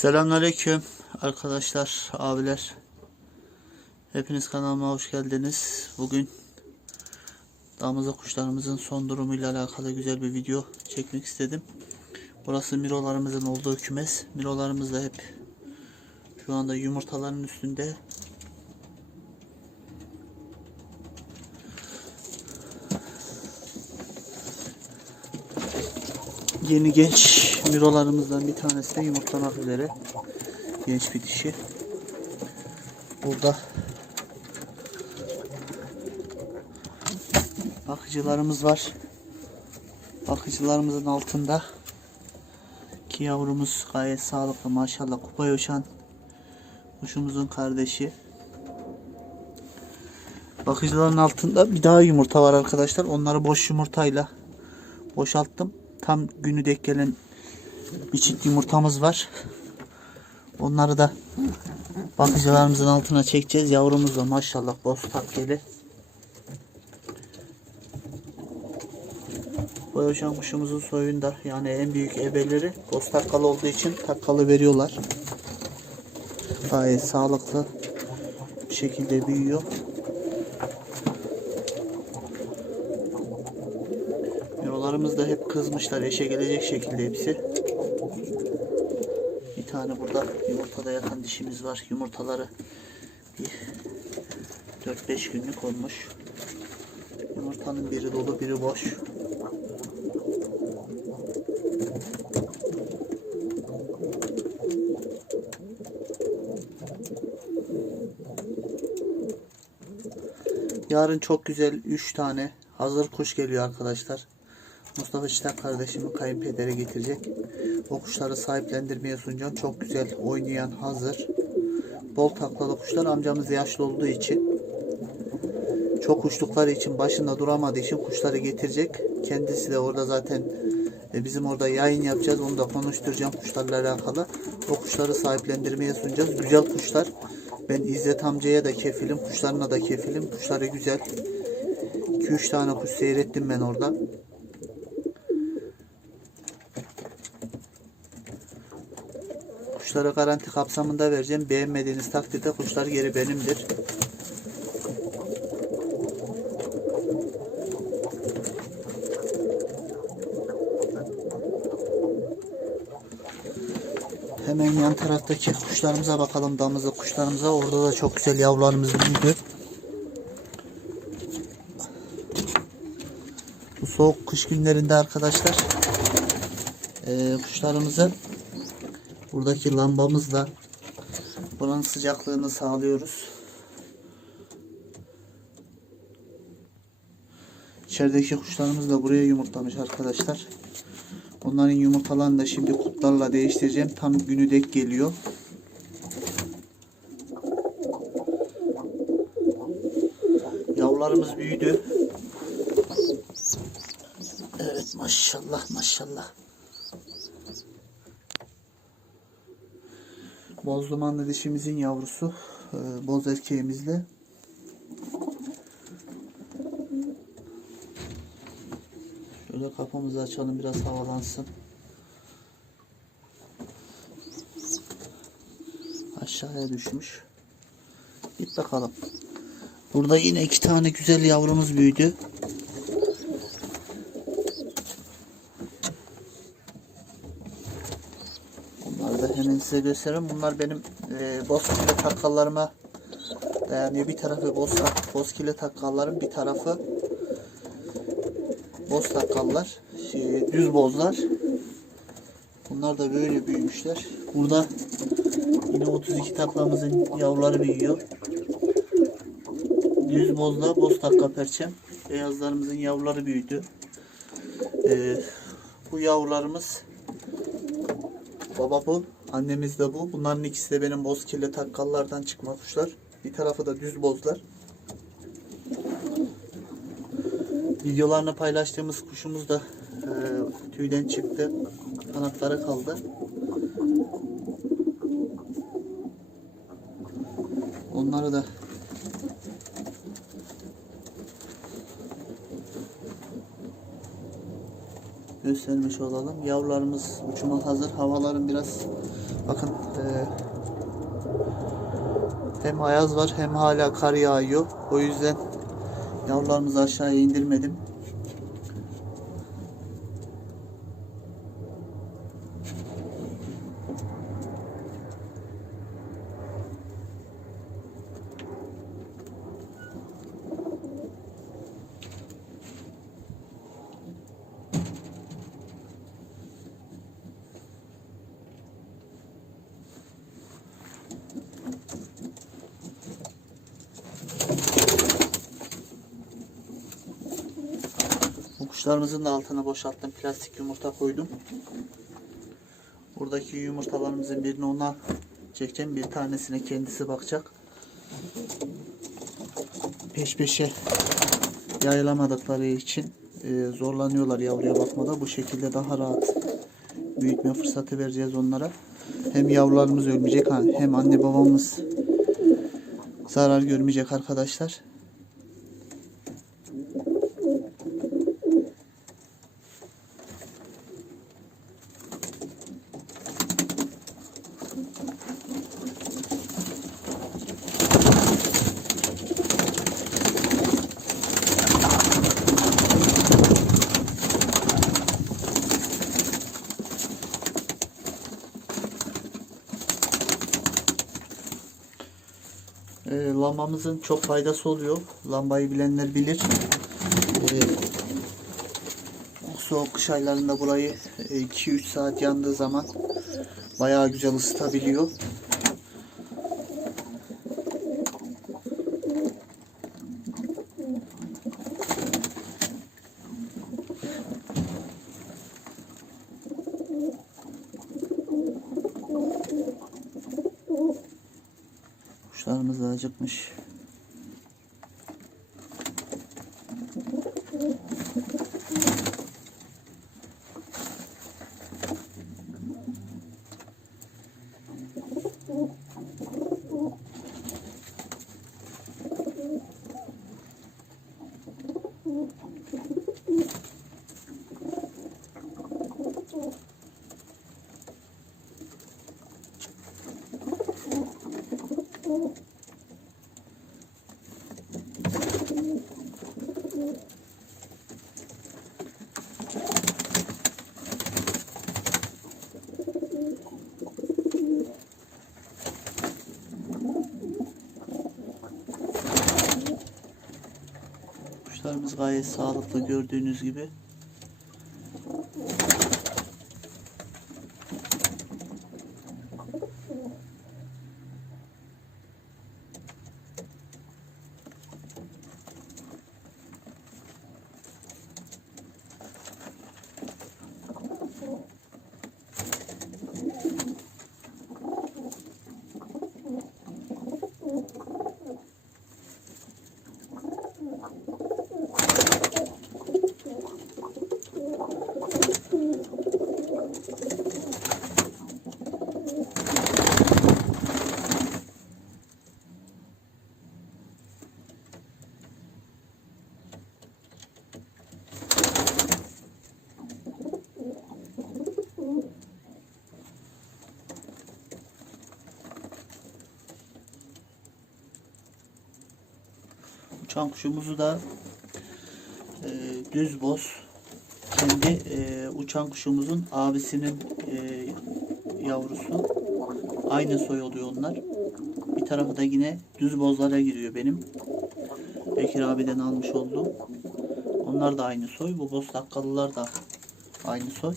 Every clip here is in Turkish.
Selamünaleyküm arkadaşlar, abiler. Hepiniz kanalıma hoş geldiniz. Bugün damızlık kuşlarımızın son durumuyla alakalı güzel bir video çekmek istedim. Burası mirolarımızın olduğu kümes. Mirolarımız da hep şu anda yumurtaların üstünde. Yeni genç mirolarımızdan bir tanesi de yumurtlamak üzere. Genç bir dişi. Burada bakıcılarımız var. Bakıcılarımızın altında ki yavrumuz gayet sağlıklı maşallah kupa yoşan kuşumuzun kardeşi. Bakıcıların altında bir daha yumurta var arkadaşlar. Onları boş yumurtayla boşalttım. Tam günü denk gelen bir çift yumurtamız var. Onları da bakıcılarımızın altına çekeceğiz. Yavrumuz da maşallah boz takkeli. Boyaşan kuşumuzun soyunda yani en büyük ebeleri boz takkalı olduğu için takkalı veriyorlar. Gayet sağlıklı bir şekilde büyüyor. Yollarımız da hep kızmışlar. Eşe gelecek şekilde hepsi. Tane burada yumurtada yatan dişimiz var. Yumurtaları bir 4-5 günlük olmuş. Yumurtanın biri dolu biri boş. Yarın çok güzel 3 tane hazır kuş geliyor arkadaşlar. Mustafa Çıtak kardeşimin kayınpederi getirecek. Kuşları sahiplendirmeye sunacağım. Çok güzel oynayan hazır. Bol taklalı kuşlar amcamız yaşlı olduğu için çok uçtukları için başında duramadığı için kuşları getirecek. Kendisi de orada zaten e, bizim orada yayın yapacağız. Onu da konuşturacağım kuşlarla alakalı. O kuşları sahiplendirmeye sunacağız. Güzel kuşlar. Ben İzzet amcaya da kefilim. Kuşlarına da kefilim. Kuşları güzel. 2-3 tane kuş seyrettim ben orada. Kuşları garanti kapsamında vereceğim. Beğenmediğiniz takdirde kuşlar geri benimdir. Hemen yan taraftaki kuşlarımıza bakalım. Damızlık kuşlarımıza. Orada da çok güzel yavrularımız büyüdü. Bu soğuk kış günlerinde arkadaşlar eee kuşlarımızı buradaki lambamızla buranın sıcaklığını sağlıyoruz. İçerideki kuşlarımız da buraya yumurtlamış arkadaşlar. Onların yumurtalarını da şimdi kutlarla değiştireceğim. Tam günü dek geliyor. Yavrularımız büyüdü. Evet maşallah maşallah. Boz dumanlı dişimizin yavrusu. e, Boz erkeğimizle. Şöyle kapımızı açalım biraz havalansın. Aşağıya düşmüş. Git bakalım. Burada yine iki tane güzel yavrumuz büyüdü. Bunları da hemen size göstereyim. Bunlar benim e, bozkile takkallarıma dayanıyor. Bir tarafı boz, bozkile takkallarım, bir tarafı boz takkallar, şey, düz bozlar. Bunlar da böyle büyümüşler. Burada yine 32 taklamızın yavruları büyüyor. Düz bozla boz takka perçem. Beyazlarımızın yavruları büyüdü. Ee, bu yavrularımız baba bu, annemiz de bu. Bunların ikisi de benim boz kirli takkallardan çıkma kuşlar. Bir tarafı da düz bozlar. Videolarını paylaştığımız kuşumuz da e, tüyden çıktı. Kanatları kaldı. Onları da göstermiş olalım. Yavrularımız uçuma hazır. Havaların biraz Bakın e, hem ayaz var hem hala kar yağıyor. O yüzden yavrularımızı aşağıya indirmedim. Da altına boşalttım. Plastik yumurta koydum. Buradaki yumurtalarımızın birini ona çekeceğim. Bir tanesine kendisi bakacak. Peş peşe yayılamadıkları için e, zorlanıyorlar yavruya bakmada. Bu şekilde daha rahat büyütme fırsatı vereceğiz onlara. Hem yavrularımız ölmeyecek hem anne babamız zarar görmeyecek arkadaşlar. E, lambamızın çok faydası oluyor. Lambayı bilenler bilir. E, soğuk kış aylarında burayı 2-3 saat yandığı zaman bayağı güzel ısıtabiliyor. Kuşlarımız Kuşlarımız gayet sağlıklı gördüğünüz gibi. Uçan kuşumuzu da e, düz boz kendi e, uçan kuşumuzun abisinin e, yavrusu aynı soy oluyor onlar. Bir tarafı da yine düz bozlara giriyor benim. Bekir abiden almış olduğum. Onlar da aynı soy. Bu boz dakikalılar da aynı soy.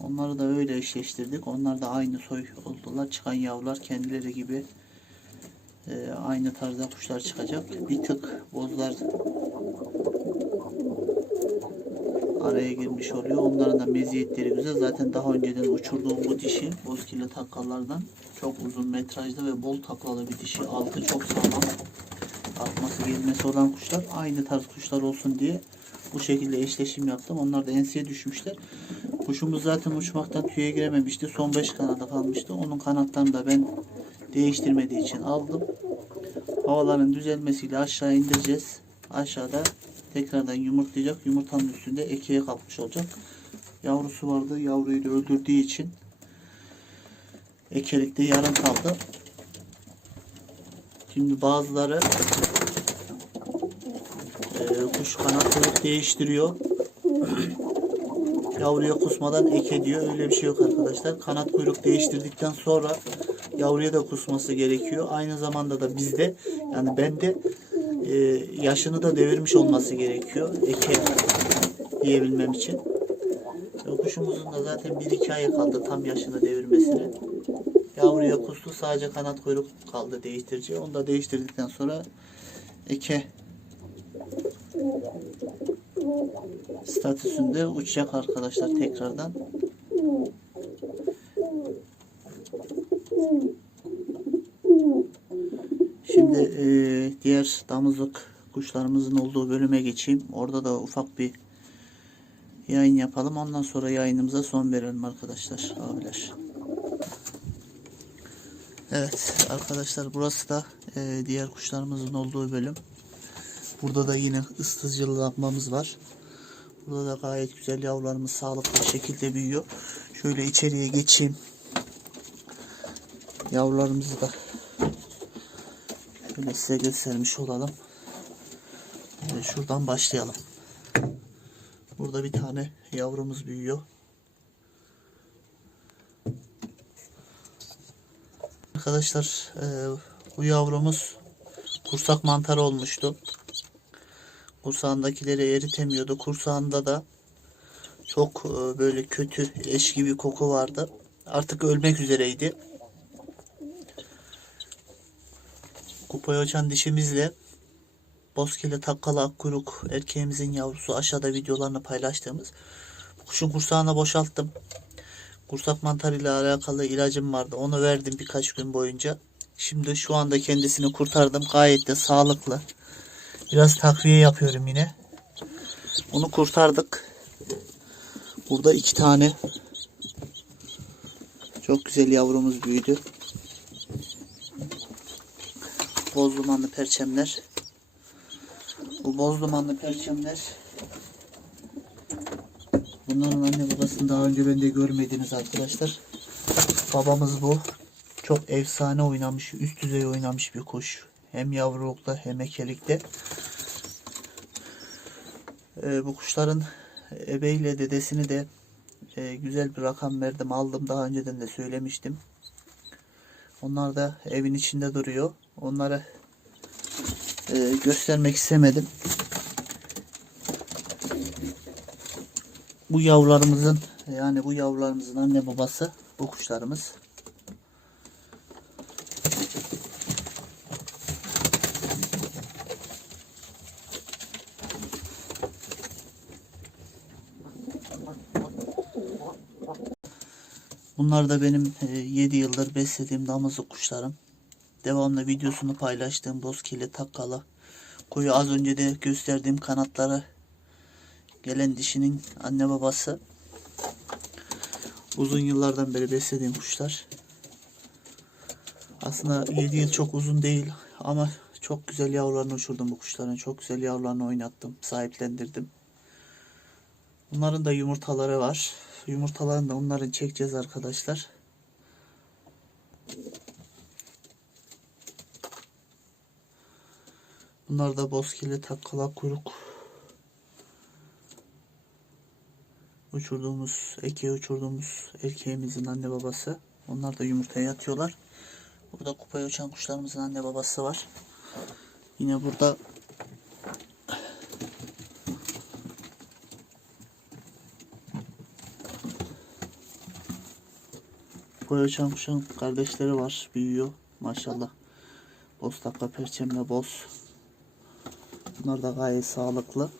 Onları da öyle eşleştirdik. Onlar da aynı soy oldular. Çıkan yavrular kendileri gibi e, aynı tarzda kuşlar çıkacak. Bir tık bozlar araya girmiş oluyor. Onların da meziyetleri güzel. Zaten daha önceden uçurduğum bu dişi bozkirli takkallardan çok uzun metrajlı ve bol taklalı bir dişi. Altı çok sağlam. Atması gelmesi olan kuşlar aynı tarz kuşlar olsun diye bu şekilde eşleşim yaptım. Onlar da enseye düşmüşler. Kuşumuz zaten uçmaktan tüye girememişti. Son 5 kanada kalmıştı. Onun kanatlarını da ben değiştirmediği için aldım. Havaların düzelmesiyle aşağı indireceğiz. Aşağıda tekrardan yumurtlayacak. Yumurtanın üstünde ekiye kalkmış olacak. yavrusu vardı. Yavruyu da öldürdüğü için ekelikte yarım kaldı. Şimdi bazıları e, kuş kanat kuyruk değiştiriyor. Yavruya kusmadan ek diyor. Öyle bir şey yok arkadaşlar. Kanat kuyruk değiştirdikten sonra yavruya da kusması gerekiyor. Aynı zamanda da bizde yani bende e, yaşını da devirmiş olması gerekiyor. Eke diyebilmem için. E, kuşumuzun da zaten 1-2 ay kaldı tam yaşını devirmesine. Yavruya kustu sadece kanat kuyruk kaldı değiştirici. Onu da değiştirdikten sonra eke statüsünde uçacak arkadaşlar tekrardan. Şimdi e, diğer damızlık kuşlarımızın olduğu bölüme geçeyim. Orada da ufak bir yayın yapalım. Ondan sonra yayınımıza son verelim arkadaşlar, abiler. Evet arkadaşlar burası da e, diğer kuşlarımızın olduğu bölüm. Burada da yine ısıtıcılamamız var. Burada da gayet güzel yavrularımız sağlıklı bir şekilde büyüyor. Şöyle içeriye geçeyim. Yavrularımızı da şöyle size göstermiş olalım. Şöyle şuradan başlayalım. Burada bir tane yavrumuz büyüyor. Arkadaşlar e, bu yavrumuz kursak mantarı olmuştu. Kursağındakileri eritemiyordu. Kursağında da çok e, böyle kötü eşki bir koku vardı. Artık ölmek üzereydi. Kupaya uçan dişimizle Bozkirli takkalı akkuyruk erkeğimizin yavrusu aşağıda videolarını paylaştığımız kuşun kursağına boşalttım. Kursak mantarıyla alakalı ilacım vardı. Onu verdim birkaç gün boyunca. Şimdi şu anda kendisini kurtardım. Gayet de sağlıklı. Biraz takviye yapıyorum yine. Onu kurtardık. Burada iki tane çok güzel yavrumuz büyüdü. Boz dumanlı perçemler. Bu boz dumanlı perçemler Bunların anne babasını daha önce ben de görmediniz arkadaşlar. Babamız bu. Çok efsane oynamış, üst düzey oynamış bir kuş. Hem yavrulukta hem ekelikte. Ee, bu kuşların ebeyle dedesini de e, güzel bir rakam verdim aldım. Daha önceden de söylemiştim. Onlar da evin içinde duruyor. Onları e, göstermek istemedim. Bu yavrularımızın yani bu yavrularımızın anne babası bu kuşlarımız. Bunlar da benim 7 yıldır beslediğim damızlık kuşlarım. Devamlı videosunu paylaştığım bozkirli takkalı. Koyu az önce de gösterdiğim kanatları gelen dişinin anne babası. Uzun yıllardan beri beslediğim kuşlar. Aslında 7 yıl çok uzun değil ama çok güzel yavrularını uçurdum bu kuşların. Çok güzel yavrularını oynattım, sahiplendirdim. Bunların da yumurtaları var. Yumurtalarını da onların çekeceğiz arkadaşlar. Bunlar da bozkirli takkalak kuyruk. Uçurduğumuz, eke uçurduğumuz erkeğimizin anne babası. Onlar da yumurtaya yatıyorlar. Burada kupaya uçan kuşlarımızın anne babası var. Yine burada kupaya uçan kuşun kardeşleri var. Büyüyor. Maşallah. Boz takla perçemle boz. Bunlar da gayet sağlıklı.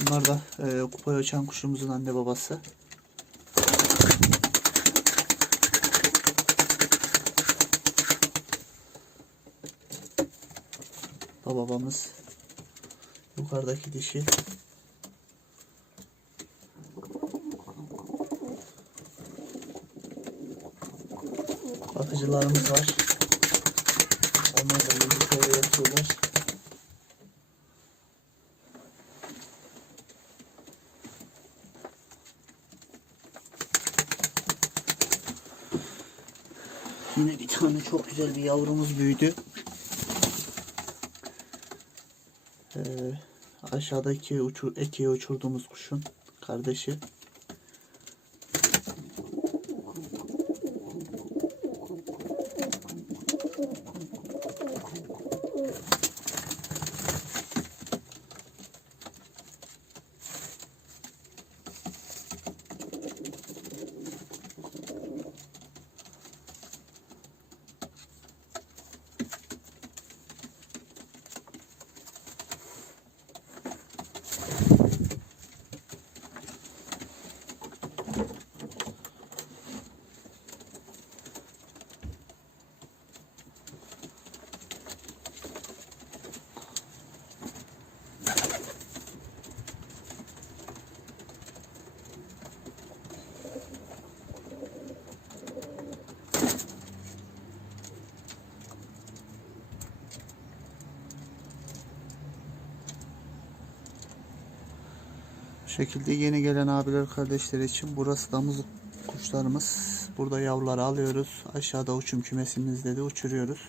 Bunlar da e, kupaya uçan kuşumuzun anne babası. Babamız yukarıdaki dişi. Bakıcılarımız var. Onlar da birlikte yatıyorlar. Yine bir tane çok güzel bir yavrumuz büyüdü. Ee, aşağıdaki uçur, ekiye uçurduğumuz kuşun kardeşi. Şekilde yeni gelen abiler kardeşler için burası damızlık kuşlarımız. Burada yavruları alıyoruz. Aşağıda uçum kümesimizde de uçuruyoruz.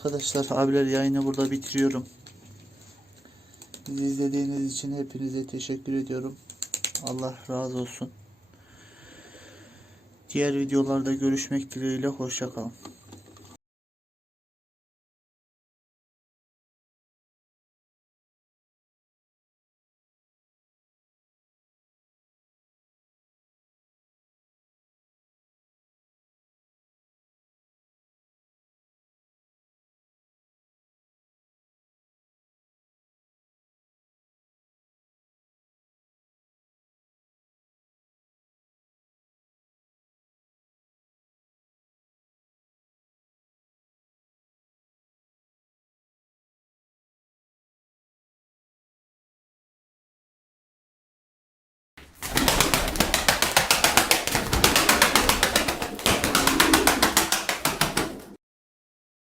Arkadaşlar abiler yayını burada bitiriyorum. Bizi izlediğiniz için hepinize teşekkür ediyorum. Allah razı olsun. Diğer videolarda görüşmek dileğiyle. Hoşçakalın.